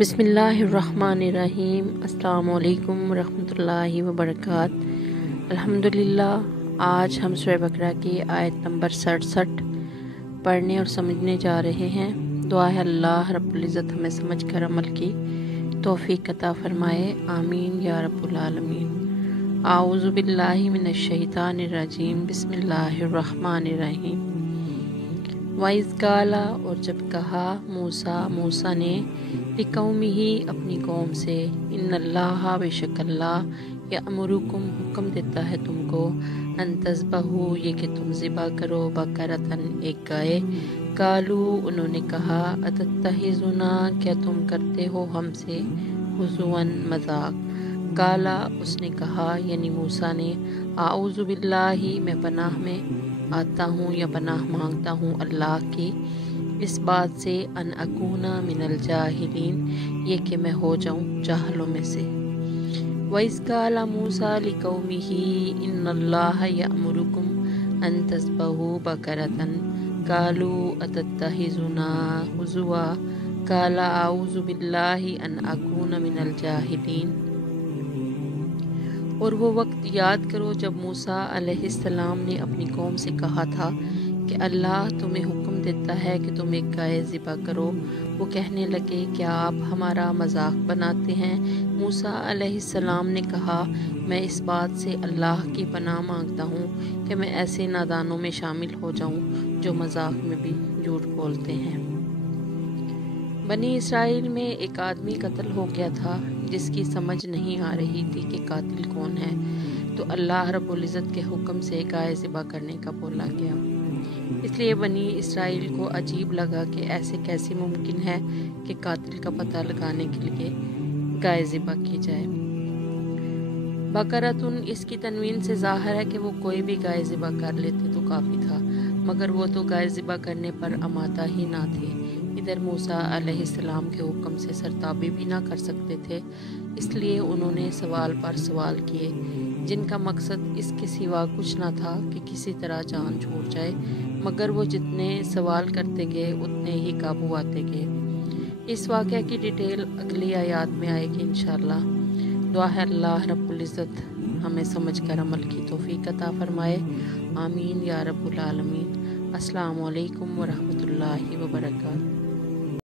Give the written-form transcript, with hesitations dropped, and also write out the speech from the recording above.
بسم اللہ الرحمن الرحیم۔ السلام علیکم ورحمۃ اللہ وبرکاتہ۔ الحمدللہ، آج ہم سورہ بقرہ کی آیت نمبر 67 پڑھنے اور سمجھنے جا رہے ہیں۔ دعا ہے اللہ رب العزت ہمیں سمجھ کر عمل کی توفیق عطا فرمائے، آمین یا رب العالمین۔ اعوذ باللہ من الشیطان الرجیم، بسم اللہ الرحمن الرحیم۔ وَإِذْ قَالَ، اور جب کہا موسیٰ نے لِقَوْمِهِ، اپنی قوم سے، ان اللہ، بے شک اللہ، یأمرکم، حکم دیتا ہے تم کو، ان تذبحوا، یہ کہ تم ذبح کرو، بقرۃ، ایک گائے۔ قالوا، انہوں نے کہا، اتتخذنا، کیا تم کرتے ہو ہم سے، ہزوا، مذاق۔ قال، اس نے کہا یعنی موسیٰ نے، اعوذ باللہ، میں پناہ میں آتا ہوں یا پناہ مانگتا ہوں اللہ کی، اس بات سے، ان اکون من الجاہلین، یہ کہ میں ہو جاؤں جاہلوں میں سے۔ وَإِذْ قَالَ مُوسَىٰ لِقَوْمِهِ إِنَّ اللَّهَ يَأْمُرُكُمْ أَن تَذْبَحُوا بَقَرَةً قَالُوا أَتَتَّخِذُنَا هُزُوًا قَالَ أَعُوذُ بِاللَّهِ أَنْ أَكُونَ مِنَ الْجَاهِلِينَ۔ اور وہ وقت یاد کرو جب موسیٰ علیہ السلام نے اپنی قوم سے کہا تھا کہ اللہ تمہیں حکم دیتا ہے کہ تم ایک گائے ذبح کرو۔ وہ کہنے لگے، کیا آپ ہمارا مذاق بناتے ہیں؟ موسیٰ علیہ السلام نے کہا، میں اس بات سے اللہ کی پناہ مانگتا ہوں کہ میں ایسے نادانوں میں شامل ہو جاؤں جو مذاق میں بھی جھوٹ بولتے ہیں۔ بنی اسرائیل میں ایک آدمی قتل ہو گیا تھا جس کی سمجھ نہیں آ رہی تھی کہ قاتل کون ہے، تو اللہ رب العزت کے حکم سے گائے ذبح کرنے کا بولا گیا۔ اس لیے بنی اسرائیل کو عجیب لگا کہ ایسے کیسے ممکن ہے کہ قاتل کا پتہ لگانے کے لیے گائے ذبح کی جائے۔ بقرۃ، اس کی تنوین سے ظاہر ہے کہ وہ کوئی بھی گائے ذبح کر لیتے تو کافی تھا، مگر وہ تو گائے ذبح کرنے پر آمادہ ہی نہ تھے۔ ادھر موسیٰ علیہ السلام کے حکم سے سرتابی بھی نہ کر سکتے تھے، اس لیے انہوں نے سوال پر سوال کیے جن کا مقصد اس کے سوا کچھ نہ تھا کہ کسی طرح جان چھوٹ جائے، مگر وہ جتنے سوال کرتے گئے اتنے ہی قابو آتے گئے۔ اس واقعہ کی ڈیٹیل اگلی آیات میں آئے گی انشاءاللہ۔ دعا ہے اللہ رب العزت ہمیں سمجھ کر عمل کی توفیق عطا فرمائے، آمین یا رب العالمین۔ السلام علیکم ورحمۃ اللہ وبرکاتہ۔